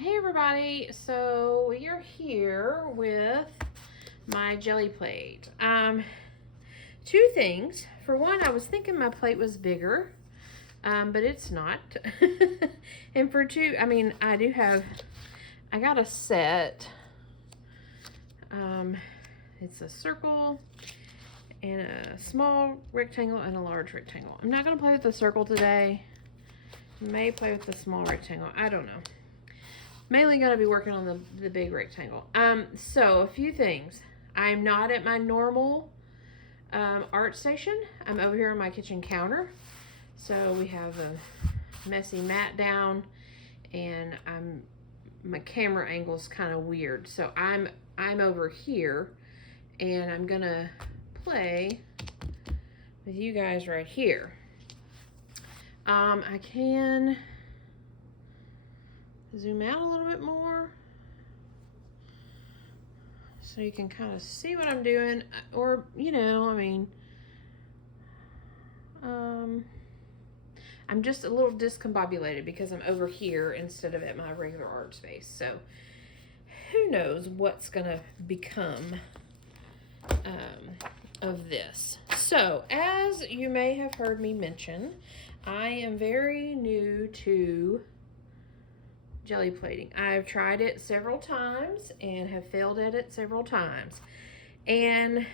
Hey everybody, so we are here with my jelly plate. Two things. For one, I was thinking my plate was bigger, but it's not. And for two, I got a set. It's a circle and a small rectangle and a large rectangle. I'm not gonna play with the circle today. May play with the small rectangle. I don't know. Mainly going to be working on the big rectangle. So a few things. I'm not at my normal art station. I'm over here on my kitchen counter. So we have a messy mat down, and my camera angle's kind of weird. So I'm over here, and I'm gonna play with you guys right here. I can zoom out a little bit more so you can kind of see what I'm doing, or I'm just a little discombobulated because I'm over here instead of at my regular art space. So who knows what's gonna become of this. So as you may have heard me mention, I am very new to jelly plating. I've tried it several times and have failed at it several times. And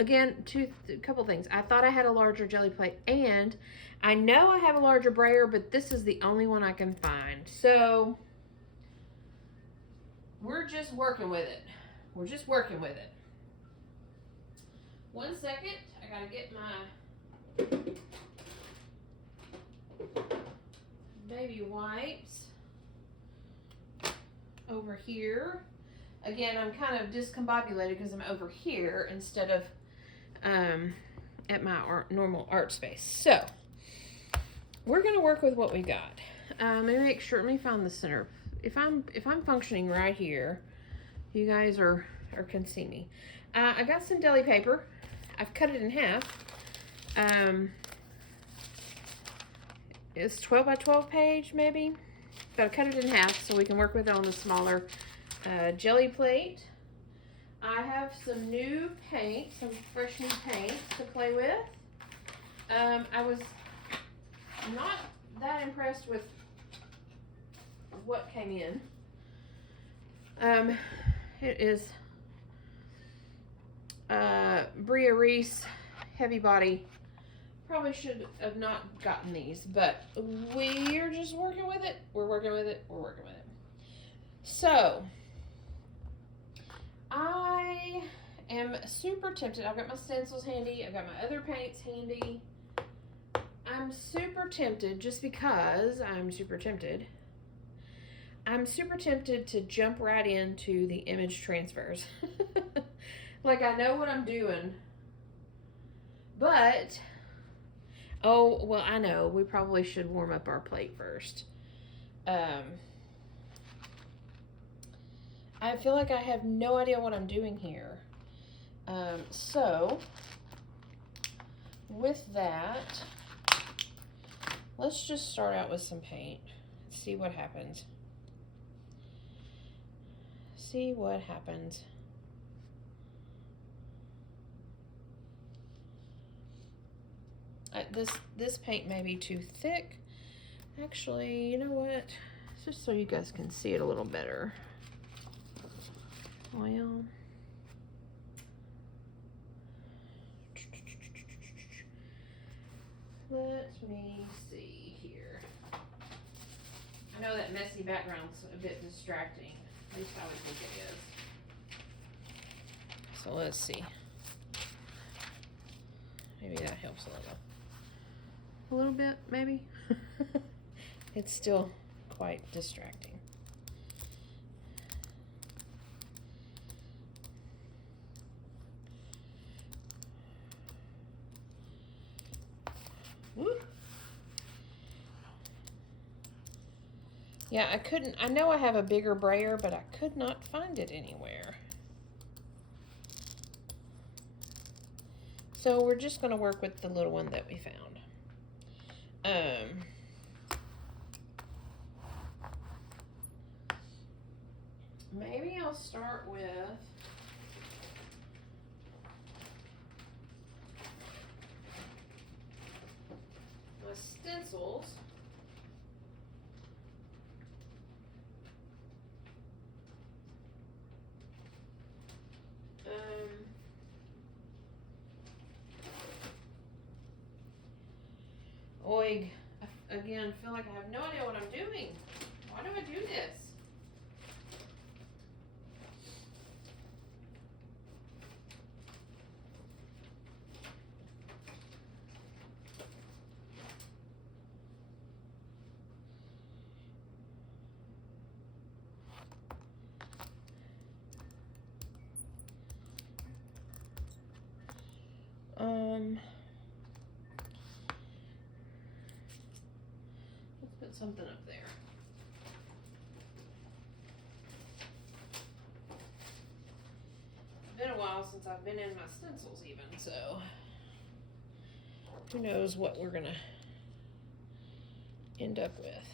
again, a couple things. I thought I had a larger jelly plate, and I know I have a larger brayer, but this is the only one I can find. So we're just working with it. We're just working with it. 1 second. I gotta get my baby wipes over here. Again, I'm kind of discombobulated because I'm over here instead of at my normal art space. So we're gonna work with what we got. Let me find the center. If I'm functioning right here, you guys can see me. I got some deli paper. I've cut it in half. It's 12 by 12 page, maybe. Gotta cut it in half so we can work with it on the smaller jelly plate. I have some new paint, some fresh new paint to play with. I was not that impressed with what came in. It is Bria Reese heavy body. Probably should have not gotten these, but we're just working with it. We're working with it. We're working with it. So I am super tempted. I've got my stencils handy. I've got my other paints handy. I'm super tempted just because I'm super tempted. I'm super tempted to jump right into the image transfers. Like I know what I'm doing, but oh, well, I know. We probably should warm up our plate first. I feel like I have no idea what I'm doing here. So, with that, let's just start out with some paint. See what happens. See what happens. This paint may be too thick. Actually, you know what? Just so you guys can see it a little better. Well, let me see here. I know that messy background's a bit distracting. At least I would think it is. So let's see. Maybe that helps a little. A little bit, maybe. It's still quite distracting. Woo. Yeah, I know I have a bigger brayer, but I could not find it anywhere. So we're just going to work with the little one that we found. maybe I'll start with my stencils. Oig, again, feel like I have no idea what I'm doing. Why do I do this? Let's put something up there. It's been a while since I've been in my stencils even, so who knows what we're gonna end up with.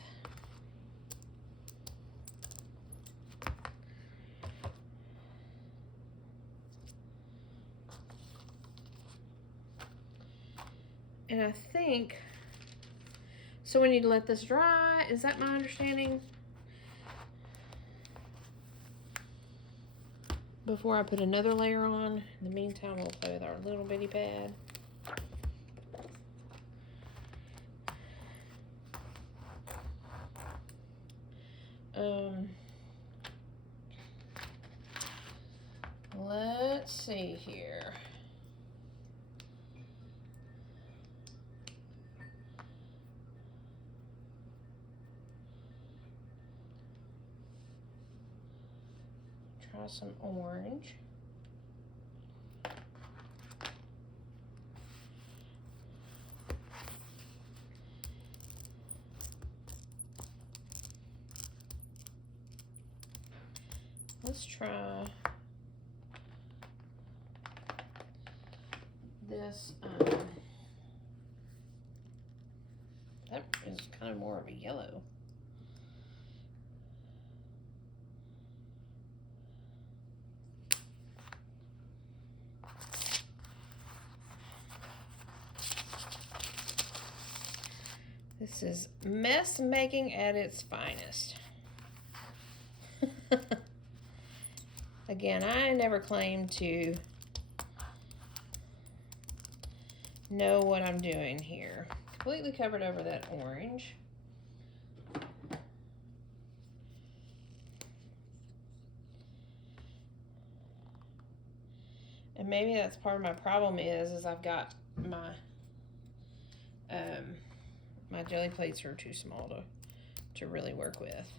And I think, so we need to let this dry. Is that my understanding? Before I put another layer on. In the meantime, we'll play with our little bitty pad. Let's see here. Try some orange. Let's try this. That is kind of more of a yellow. This is mess making at its finest. Again, I never claim to know what I'm doing here. Completely covered over that orange. And maybe that's part of my problem is I've got my my jelly plates are too small to really work with.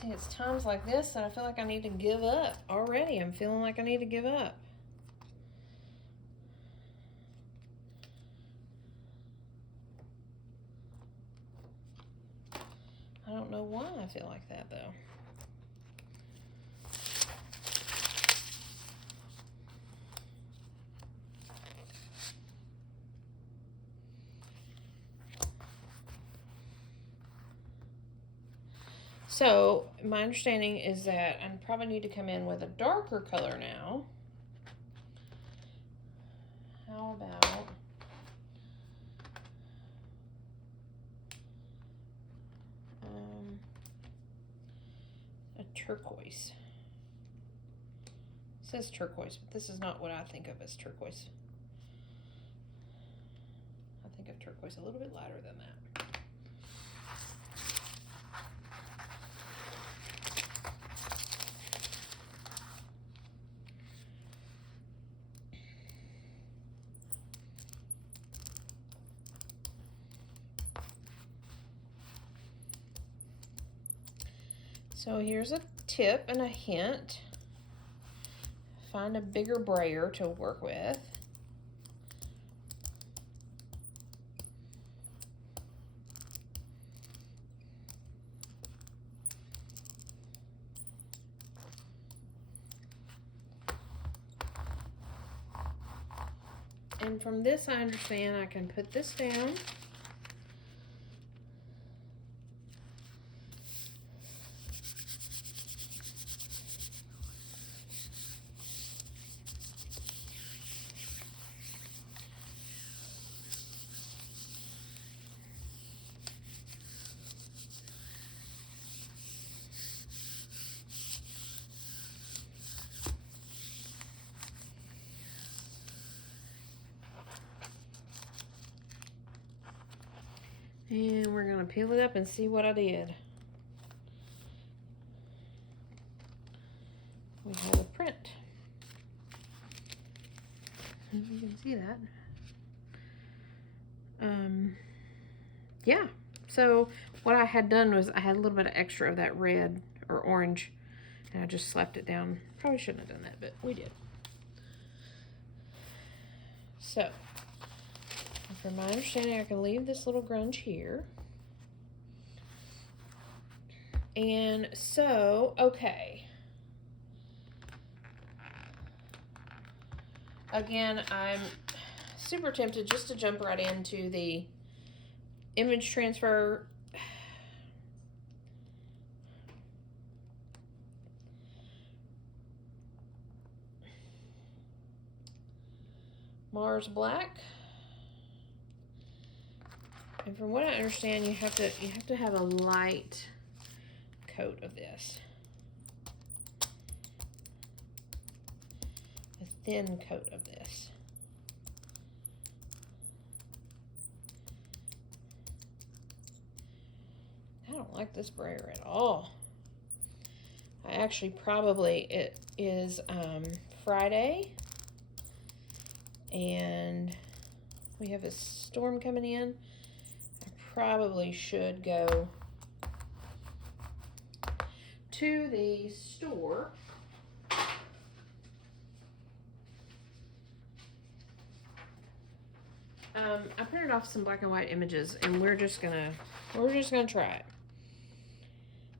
See, it's times like this that I feel like I need to give up. Already, I'm feeling like I need to give up. I don't know why I feel like that, though. So, my understanding is that I probably need to come in with a darker color now. How about a turquoise? It says turquoise, but this is not what I think of as turquoise. I think of turquoise a little bit lighter than that. So here's a tip and a hint. Find a bigger brayer to work with. And from this, I understand I can put this down. And we're going to peel it up and see what I did. We have a print. If you can see that. Yeah. So what I had done was I had a little bit of extra of that red or orange, and I just slapped it down. Probably shouldn't have done that, but we did. So, from my understanding, I can leave this little grunge here. And so, okay. Again, I'm super tempted just to jump right into the image transfer. Mars Black. And from what I understand, you have to have a light coat of this. A thin coat of this. I don't like this brayer at all. I actually probably, it is Friday, and we have a storm coming in. I probably should go to the store I printed off some black and white images, and we're just gonna try it.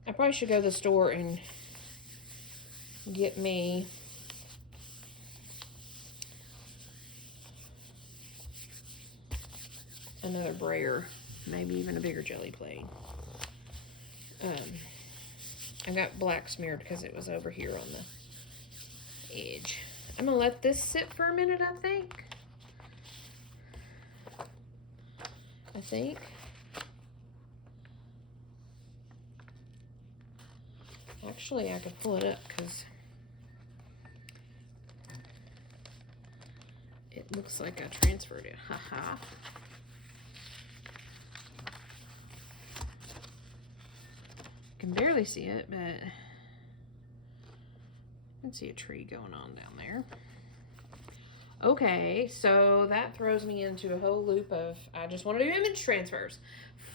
I probably should go to the store and get me another brayer, maybe even a bigger Gelli plate. I got black smeared because it was over here on the edge. I'm gonna let this sit for a minute, I think. Actually, I could pull it up because it looks like I transferred it. Haha. Can barely see it, but I can see a tree going on down there. Okay, so that throws me into a whole loop of, I just want to do image transfers.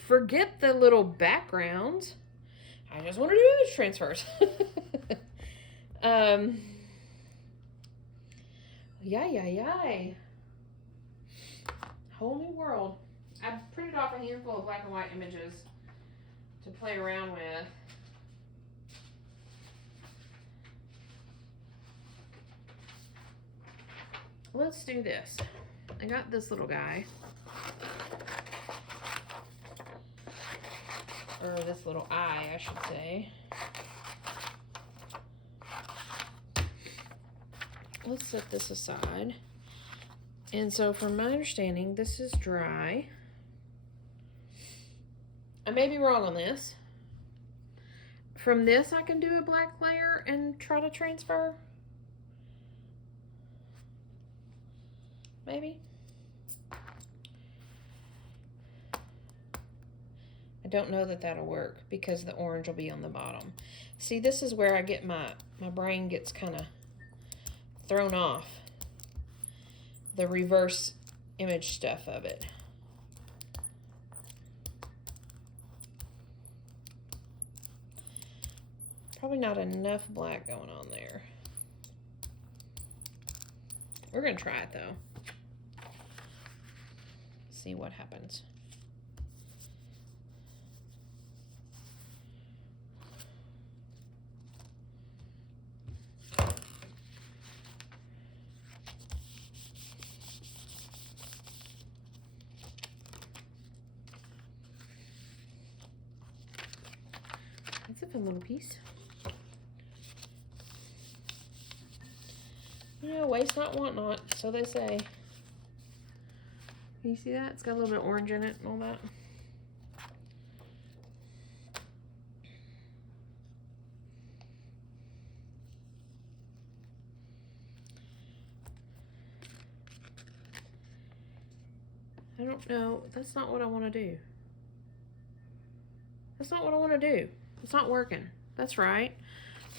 Forget the little backgrounds. I just want to do image transfers. Yay. Whole new world. I've printed off a handful of black and white images to play around with. Let's do this. I got this little guy. Or this little eye, I should say. Let's set this aside. And so from my understanding, this is dry. I may be wrong on this. From this, I can do a black layer and try to transfer. Maybe. I don't know that that'll work because the orange will be on the bottom. See, this is where I get my brain gets kind of thrown off. The reverse image stuff of it. Probably not enough black going on there. We're gonna try it though. See what happens. a little piece. You know, waste not, want not, so they say. Can you see that? It's got a little bit of orange in it and all that. I don't know. That's not what I want to do. That's not what I want to do. It's not working. That's right.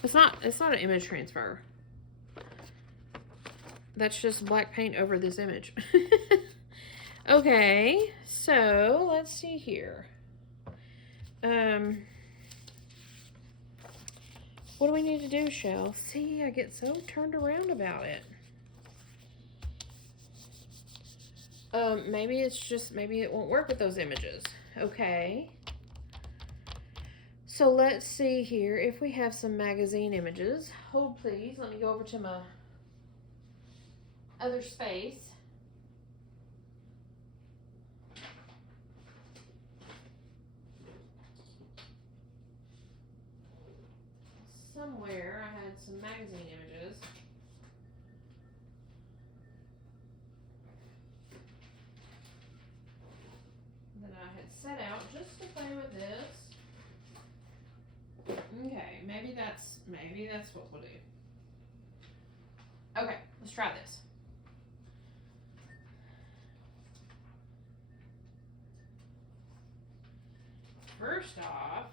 It's not an image transfer. That's just black paint over this image. Okay, so let's see here. What do we need to do, Shell? See, I get so turned around about it. Maybe it's just, maybe it won't work with those images. Okay. So let's see here if we have some magazine images. Hold please, let me go over to my other space. Somewhere I had some magazine images. That I had set out just to play with this. Okay, maybe that's what we'll do. Okay, let's try this. First off,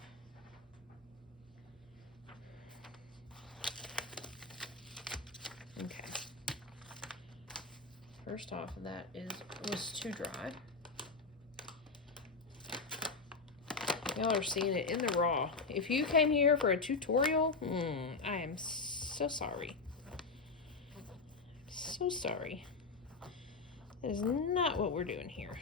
okay. First off, that was too dry. Y'all are seeing it in the raw. If you came here for a tutorial, I am so sorry. So sorry. That is not what we're doing here.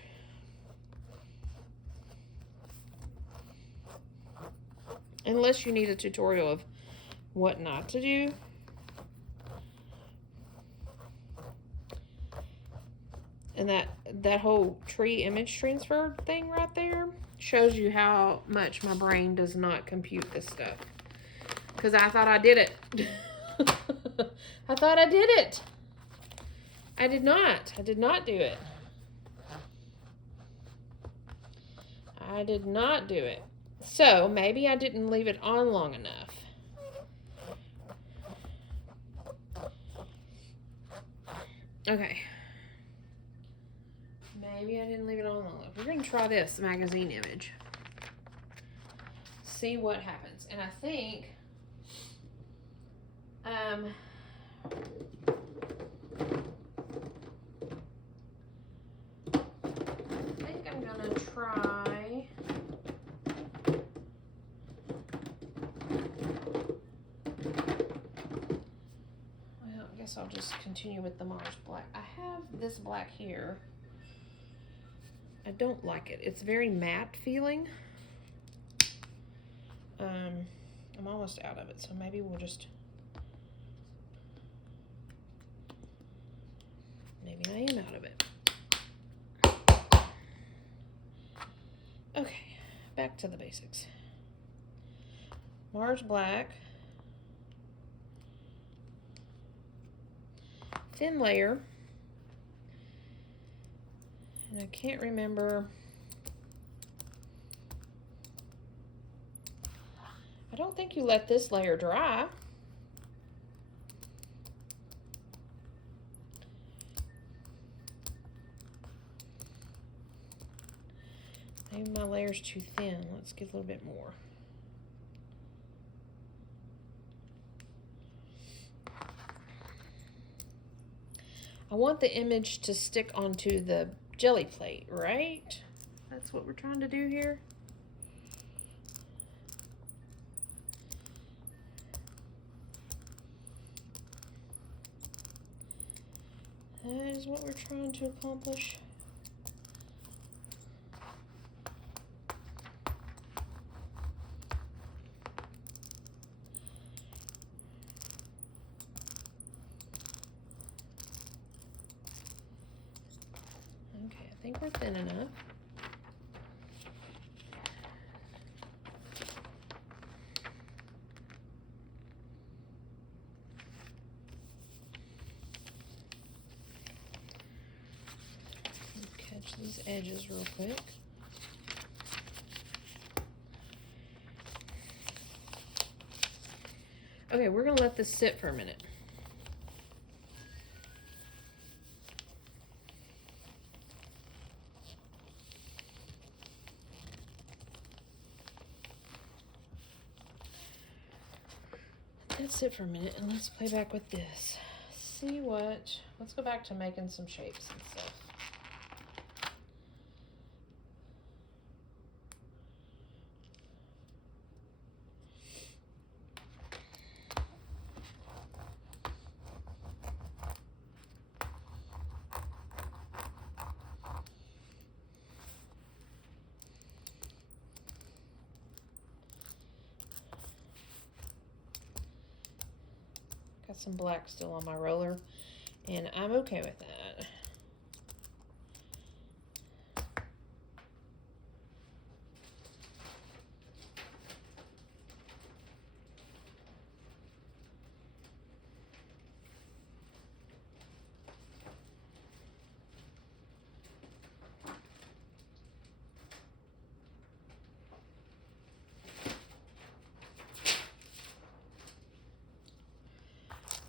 Unless you need a tutorial of what not to do. And that whole tree image transfer thing right there shows you how much my brain does not compute this stuff. Because I thought I did it. I thought I did it. I did not. I did not do it. I did not do it. So maybe I didn't leave it on long enough. Okay. Maybe I didn't leave it on long enough. We're going to try this magazine image. See what happens. And I think I'm going to try I guess I'll just continue with the Mars black. I have this black here. I don't like it. It's very matte feeling. I'm almost out of it, so maybe we'll just... Maybe I am out of it. Okay, back to the basics. Mars black. Thin layer. And I can't remember. I don't think you let this layer dry. Maybe my layer's too thin. Let's get a little bit more. I want the image to stick onto the Gelli plate, right? That's what we're trying to do here. That is what we're trying to accomplish. Okay, I think we're thin enough. scratch these edges real quick. Okay, we're gonna let this sit for a minute. Let's sit for a minute and let's play back with this. See what, let's go back to making some shapes and stuff. Got some black still on my roller, and I'm okay with that.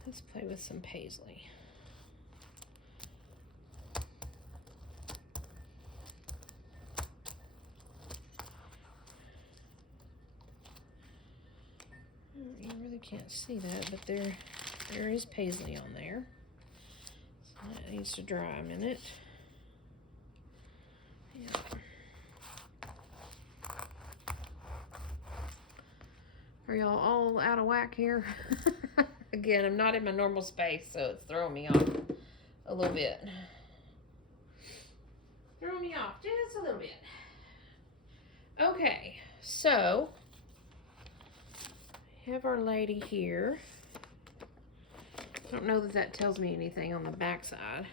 Let's play with some paisley. You really can't see that, but there is paisley on there. So that needs to dry a minute. Yeah. Are y'all all out of whack here? Again, I'm not in my normal space, so it's throwing me off a little bit. Throwing me off just a little bit. Okay, so we have our lady here. I don't know that that tells me anything on the back side.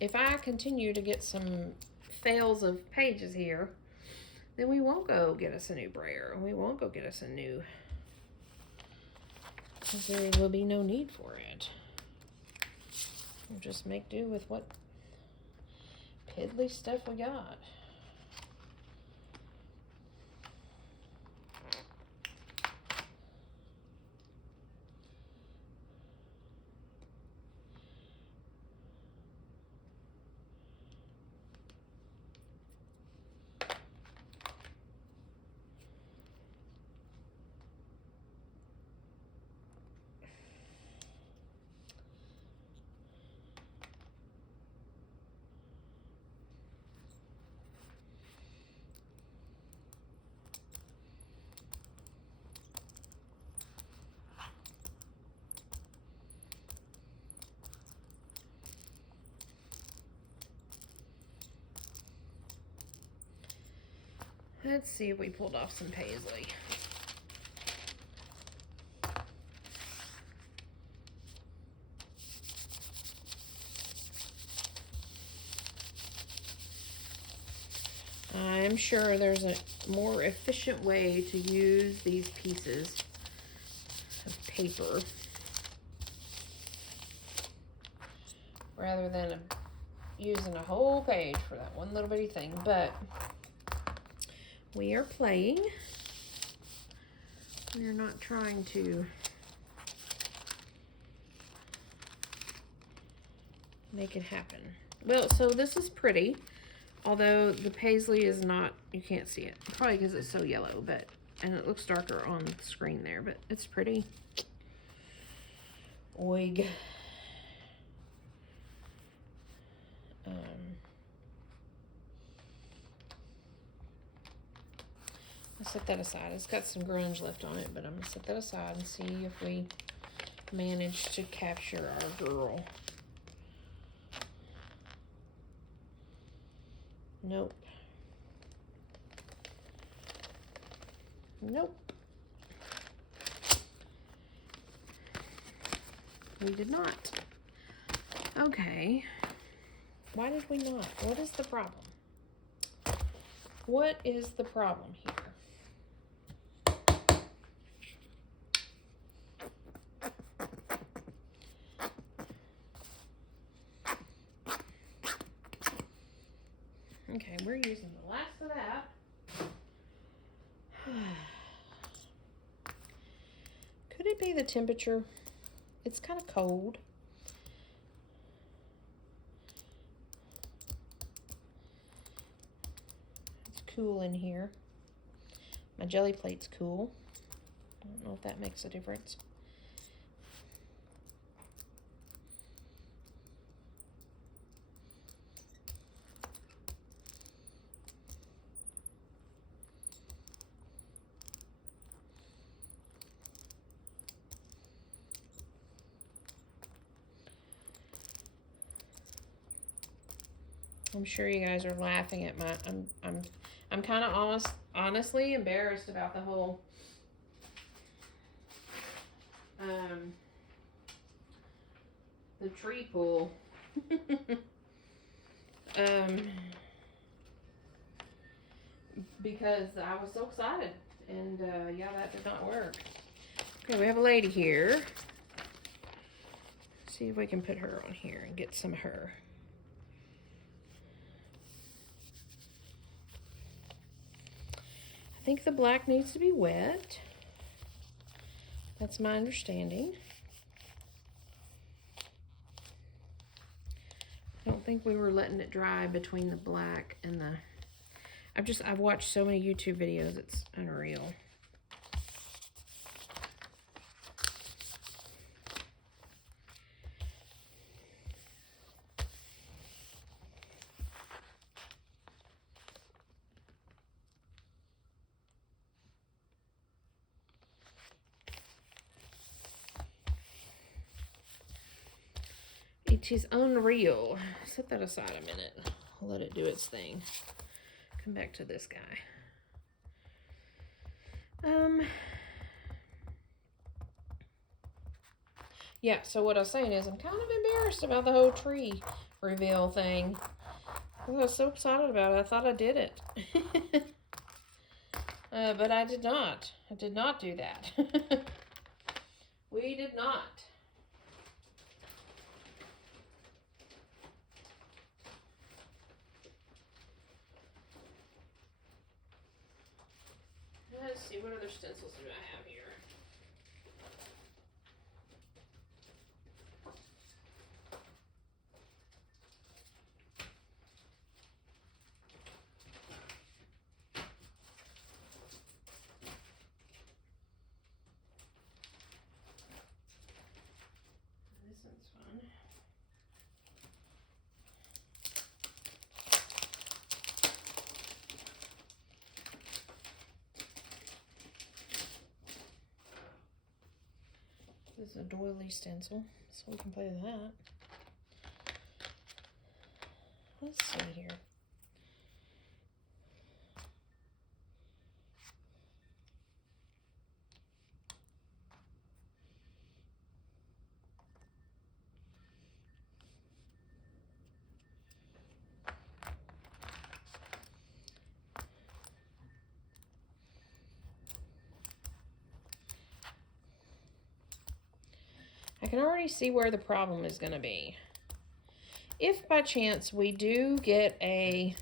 If I continue to get some fails of pages here, then we won't go get us a new brayer. We won't go get us a new, because there will be no need for it. We'll just make do with what piddly stuff we got. Let's see if we pulled off some paisley. I'm sure there's a more efficient way to use these pieces of paper rather than using a whole page for that one little bitty thing, but we are playing. We're not trying to make it happen. Well, so this is pretty, although the paisley is not, you can't see it. Probably because it's so yellow, but, and it looks darker on the screen there, but it's pretty. Oig. I'll set that aside. It's got some grunge left on it, but I'm going to set that aside and see if we manage to capture our girl. Nope. Nope. We did not. Okay. Why did we not? What is the problem? What is the problem here? Okay, we're using the last of that. Could it be the temperature? It's kind of cold. It's cool in here. My jelly plate's cool. I don't know if that makes a difference. I'm sure you guys are laughing at my. I'm kind of honestly embarrassed about the whole. The tree pool. Because I was so excited, and yeah, that did not work. Okay, we have a lady here. See if we can put her on here and get some of her. I think the black needs to be wet. That's my understanding. I don't think we were letting it dry between the black and the... I've watched so many YouTube videos, it's unreal. It is unreal. Set that aside a minute. I'll let it do its thing. Come back to this guy. Yeah, so what I was saying is I'm kind of embarrassed about the whole tree reveal thing. I was so excited about it. I thought I did it. But I did not. I did not do that. We did not. Let's see, what other stencils do I have here? This one's fun. This is a doily stencil, so we can play with that. Let's see here. I can already see where the problem is going to be. If by chance we do get a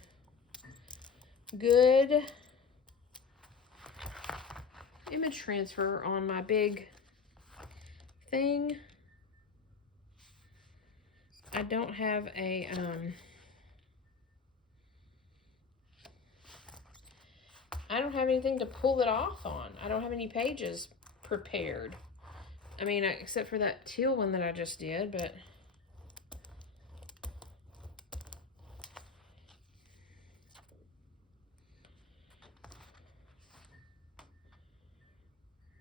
good image transfer on my big thing, I don't have a I don't have anything to pull it off on. I don't have any pages prepared. I mean, except for that teal one that I just did, but...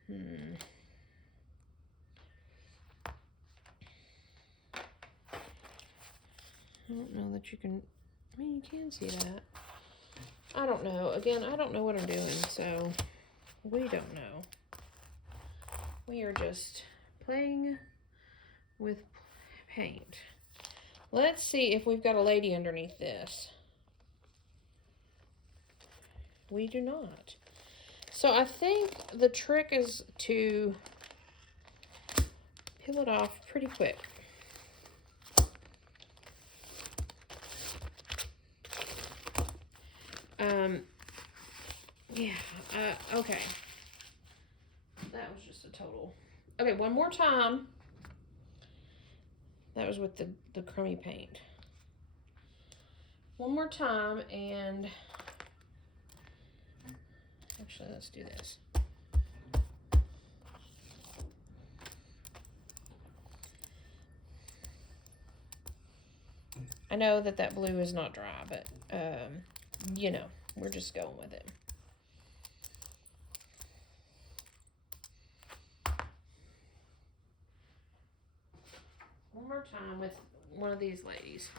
I don't know that you can... I mean, you can see that. I don't know. Again, I don't know what I'm doing, so we don't know. We are just playing with paint. Let's see if we've got a lady underneath this. We do not. So I think the trick is to peel it off pretty quick. Okay. That was just a total. Okay, one more time. That was with the crummy paint. One more time, and actually, let's do this. I know that blue is not dry, but, you know, we're just going with it. One more time with one of these ladies.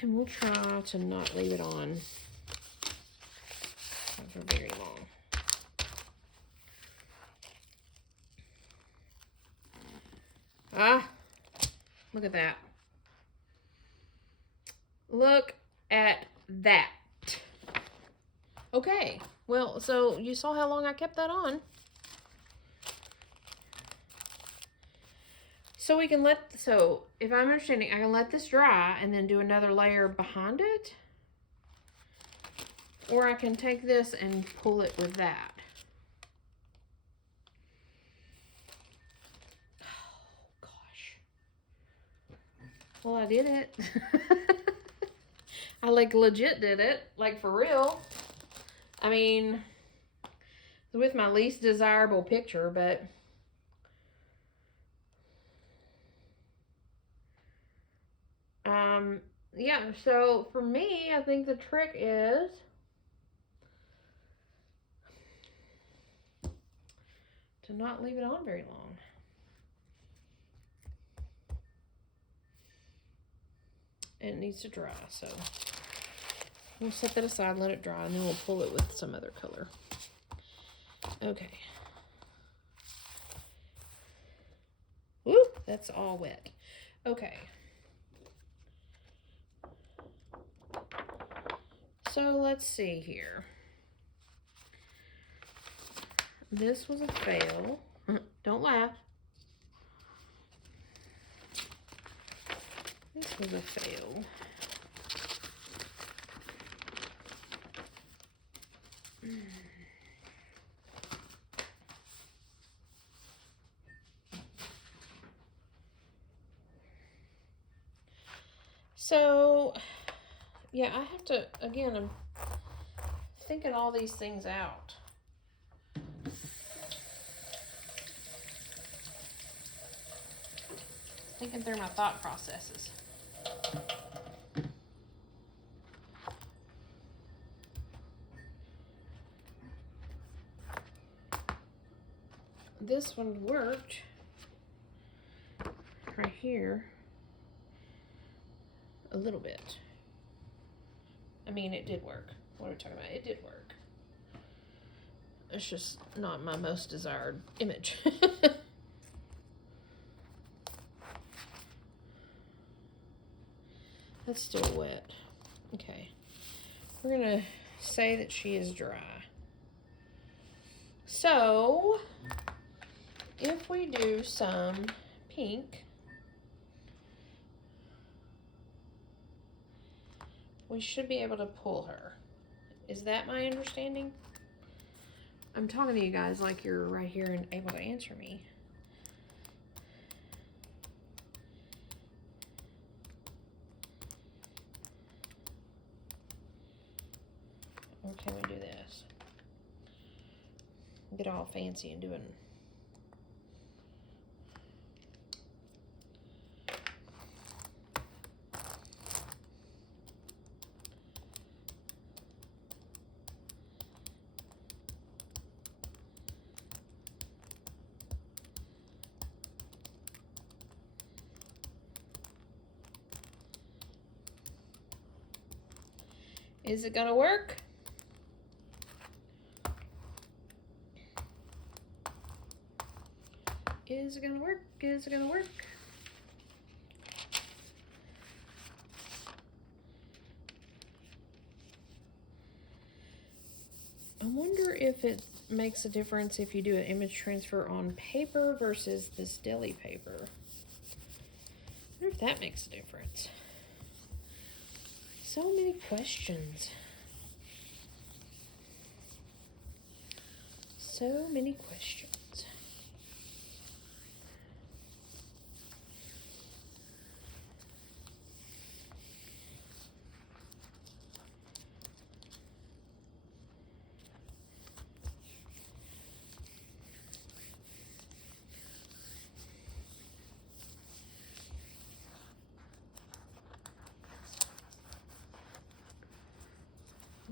And we'll try to not leave it on for very long. Ah, look at that. Look at that. Okay, well, so you saw how long I kept that on. So we can so if I'm understanding, I can let this dry and then do another layer behind it. Or I can take this and pull it with that. Oh, gosh. Well, I did it. I like legit did it, like for real. I mean, with my least desirable picture, but yeah, so for me, I think the trick is to not leave it on very long. And it needs to dry, so we'll set that aside and let it dry, and then we'll pull it with some other color. Okay. Whoop, that's all wet. Okay. So let's see here. This was a fail. Don't laugh. This was a fail. So, yeah, I have to, again, I'm thinking all these things out. Thinking through my thought processes. This one worked right here a little bit. I mean, it did work. What are we talking about? It did work. It's just not my most desired image. That's still wet. Okay. We're gonna say that she is dry. So, if we do some pink, we should be able to pull her. Is that my understanding? I'm talking to you guys like you're right here and able to answer me. Or can we do this? Get all fancy and doing. Is it gonna work? Is it gonna work? Is it gonna work? I wonder if it makes a difference if you do an image transfer on paper versus this deli paper. I wonder if that makes a difference. So many questions. So many questions.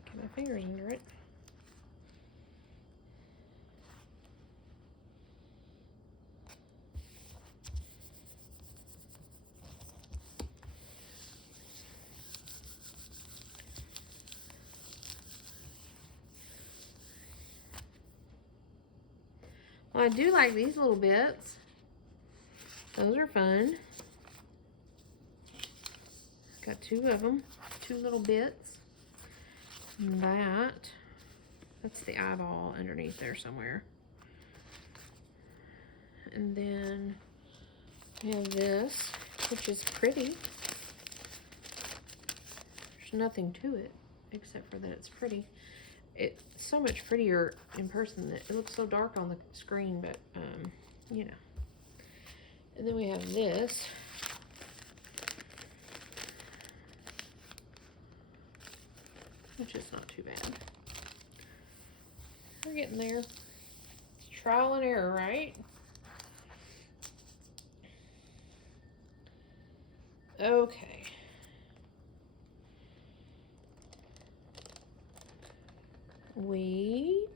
Get my fingers under it. Well, I do like these little bits. Those are fun. Got two of them, two little bits. And that's the eyeball underneath there somewhere. And then we have this, which is pretty. There's nothing to it except for that it's pretty. It's so much prettier in person. It looks so dark on the screen, but you know. And then we have this. Which is not too bad. We're getting there. It's trial and error, right? Okay. We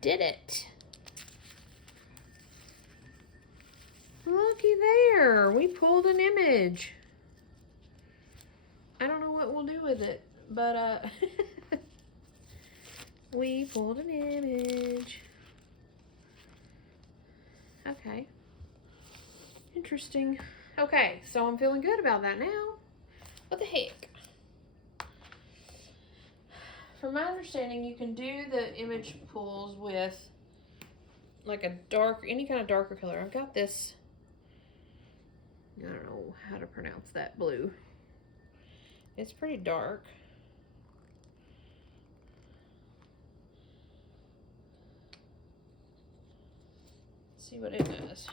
did it. Looky there. We pulled an image. I don't know what we'll do with it, but we pulled an image. Okay. Interesting. Okay, so I'm feeling good about that now. What the heck? From my understanding, you can do the image pulls with like a dark, any kind of darker color. I've got this, I don't know how to pronounce that blue. It's pretty dark. Let's see what it does.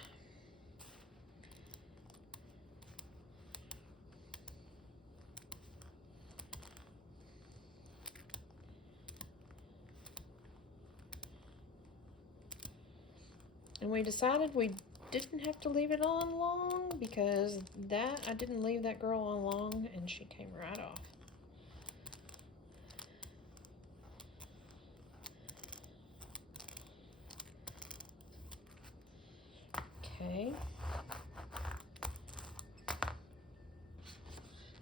And we decided we didn't have to leave it on long because I didn't leave that girl on long and she came right off. Okay.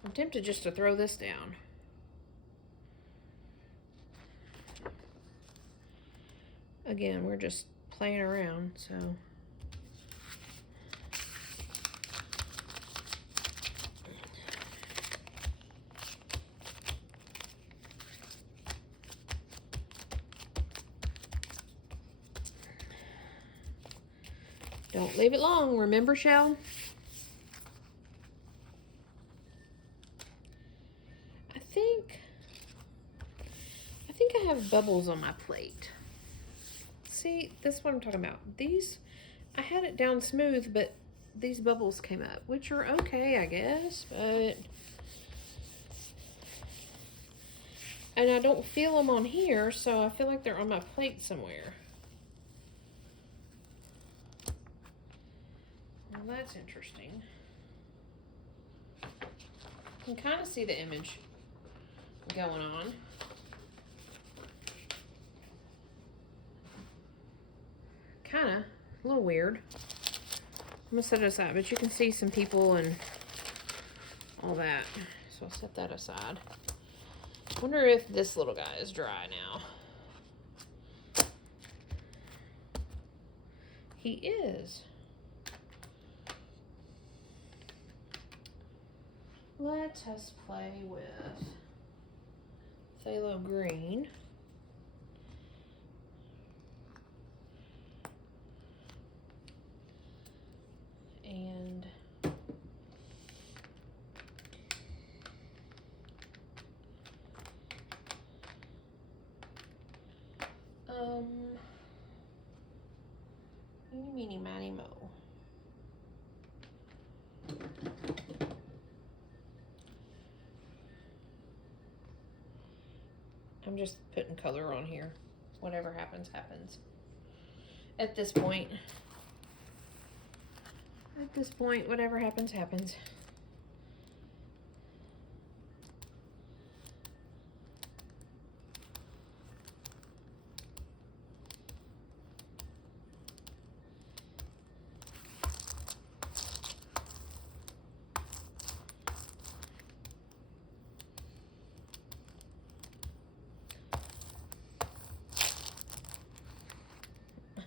I'm tempted just to throw this down. Again, we're just playing around, so. Don't leave it long, remember, Shell? I think I have bubbles on my plate. See, this is what I'm talking about. These, I had it down smooth, but these bubbles came up, which are okay, I guess, but. And I don't feel them on here, so I feel like they're on my plate somewhere. Well, that's interesting. You can kind of see the image going on. Kind of, a little weird. I'm gonna set it aside, but you can see some people and all that. So I'll set that aside. Wonder if this little guy is dry now. He is. Let us play with phthalo green. And eeny, meeny, miny, mo. I'm just putting color on here. Whatever happens, happens. At this point, whatever happens, happens.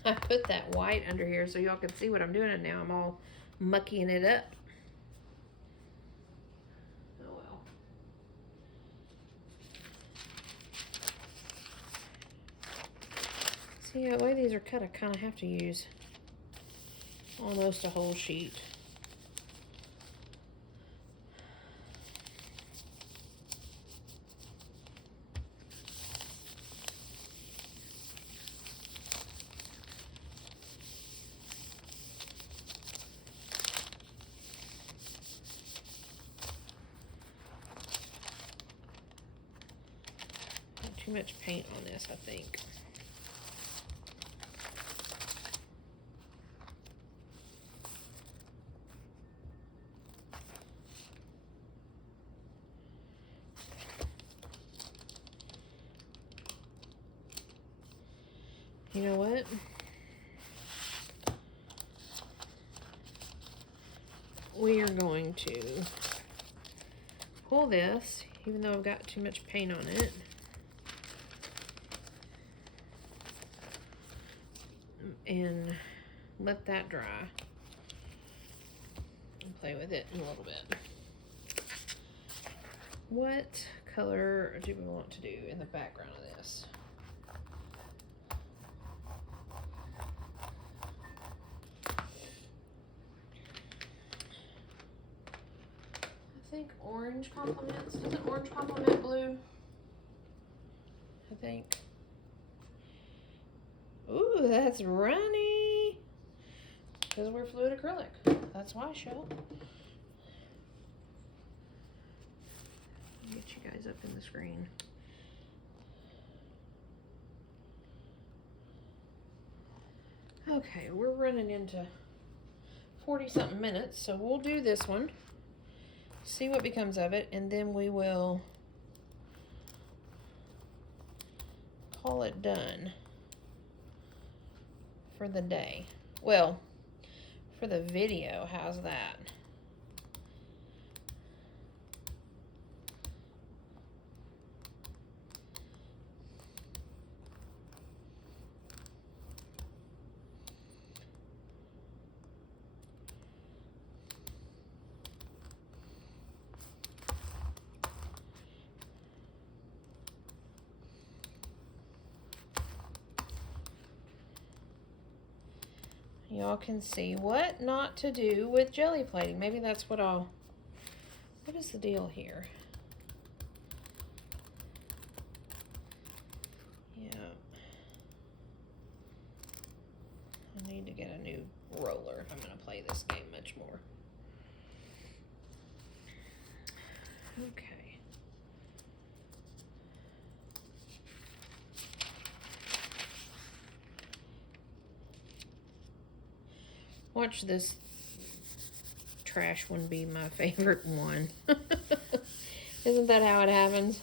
I put that white under here so y'all can see what I'm doing, and now I'm all muckying it up. Oh well. See, the way these are cut, I kind of have to use almost a whole sheet. Too much paint on this, I think. You know what? We are going to pull this, even though I've got too much paint on it. And let that dry and play with it in a little bit. What color do we want to do in the background of this? I think orange complements. Doesn't orange complement blue? I think. Ooh, that's runny. Because we're fluid acrylic. That's why, Shell. Get you guys up in the screen. Okay, we're running into 40-something minutes, so we'll do this one. See what becomes of it, and then we will call it done for the day. Well, for the video, how's that? Y'all can see what not to do with jelly plating. Maybe that's what what is the deal here? Yeah. I need to get a new roller if I'm going to play this game much more. Okay. Watch this trash one be my favorite one. Isn't that how it happens?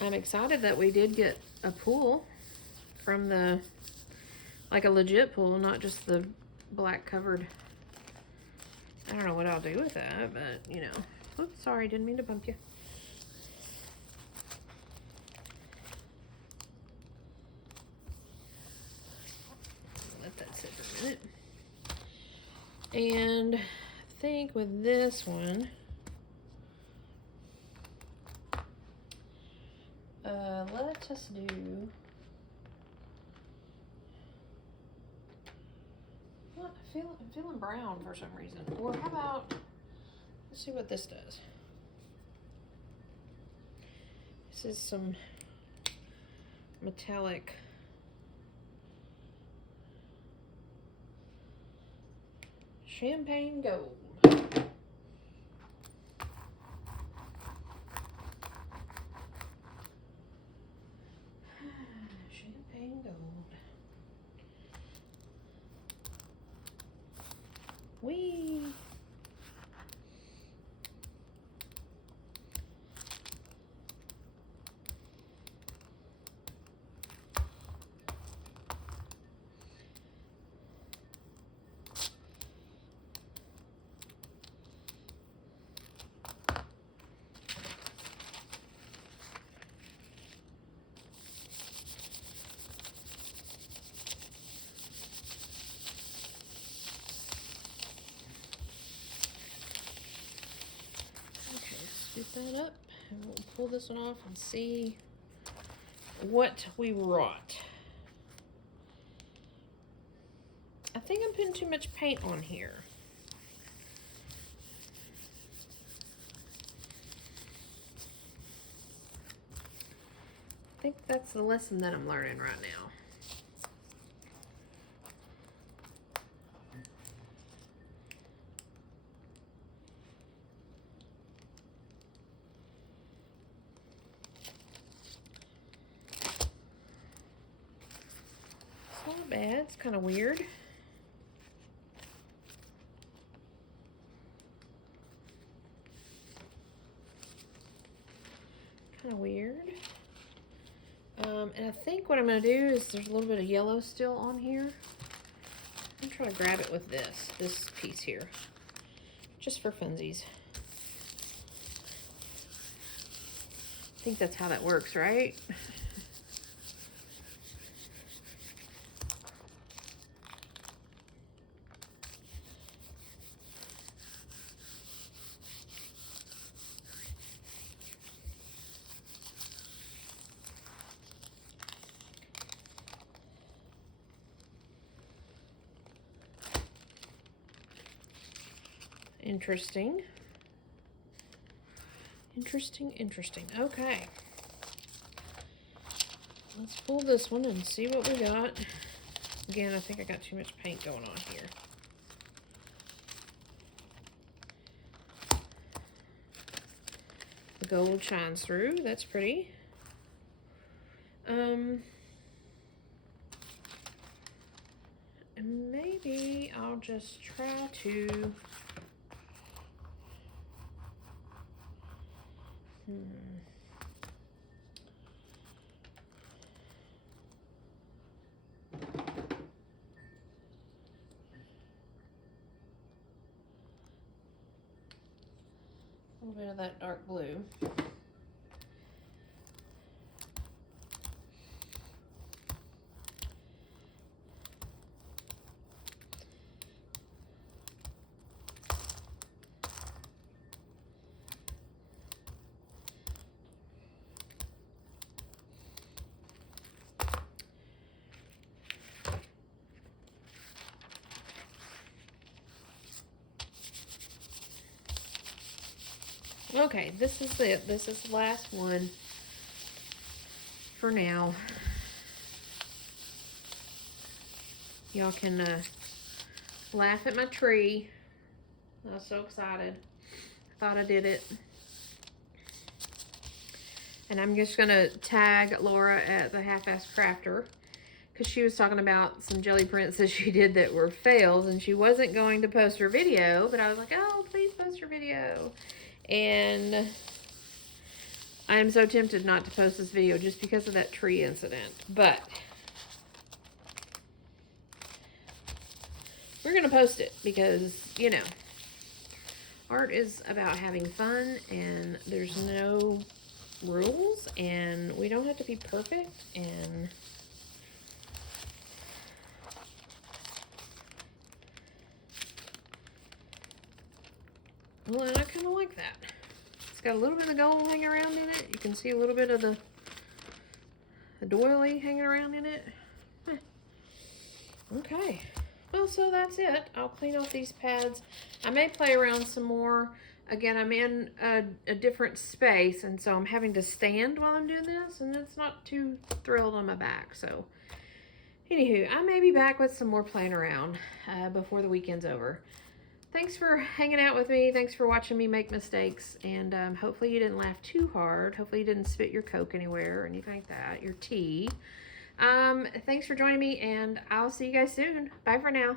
I'm excited that we did get a pool from like a legit pool, not just the black covered I don't know what I'll do with that, but you know. Oops, sorry, didn't mean to bump you. Let that sit for a minute. And I think with this one, let us do, well, I'm feeling brown for some reason. Or how about, let's see what this does. This is some metallic champagne gold. Champagne gold. Whee! Scoop that up, and we'll pull this one off and see what we wrought. I think I'm putting too much paint on here. I think that's the lesson that I'm learning right now. It's not bad, it's kind of weird. Kind of weird. And I think what I'm going to do is there's a little bit of yellow still on here. I'm going to try to grab it with this piece here, just for funsies. I think that's how that works, right? Interesting. Interesting. Okay. Let's pull this one and see what we got. Again, I think I got too much paint going on here. The gold shines through. That's pretty. Maybe I'll just try to a little bit of that dark blue. Okay, this is it. This is the last one for now. Y'all can laugh at my tree. I was so excited. Thought I did it. And I'm just gonna tag Laura at the Half-Ass Crafter, because she was talking about some jelly prints that she did that were fails, and she wasn't going to post her video, but I was like, oh, please post your video. And I'm so tempted not to post this video just because of that tree incident. But we're going to post it because, you know, Art is about having fun, and there's no rules, and we don't have to be perfect, and well, and I kind of like that. It's got a little bit of gold hanging around in it. You can see a little bit of the doily hanging around in it. Okay. Well, so that's it. I'll clean off these pads. I may play around some more. Again, I'm in a different space, and so I'm having to stand while I'm doing this, and it's not too thrilled on my back. So, anywho, I may be back with some more playing around before the weekend's over. Thanks for hanging out with me. Thanks for watching me make mistakes, and hopefully you didn't laugh too hard. Hopefully you didn't spit your Coke anywhere or anything like that, your tea. Thanks for joining me, and I'll see you guys soon. Bye for now.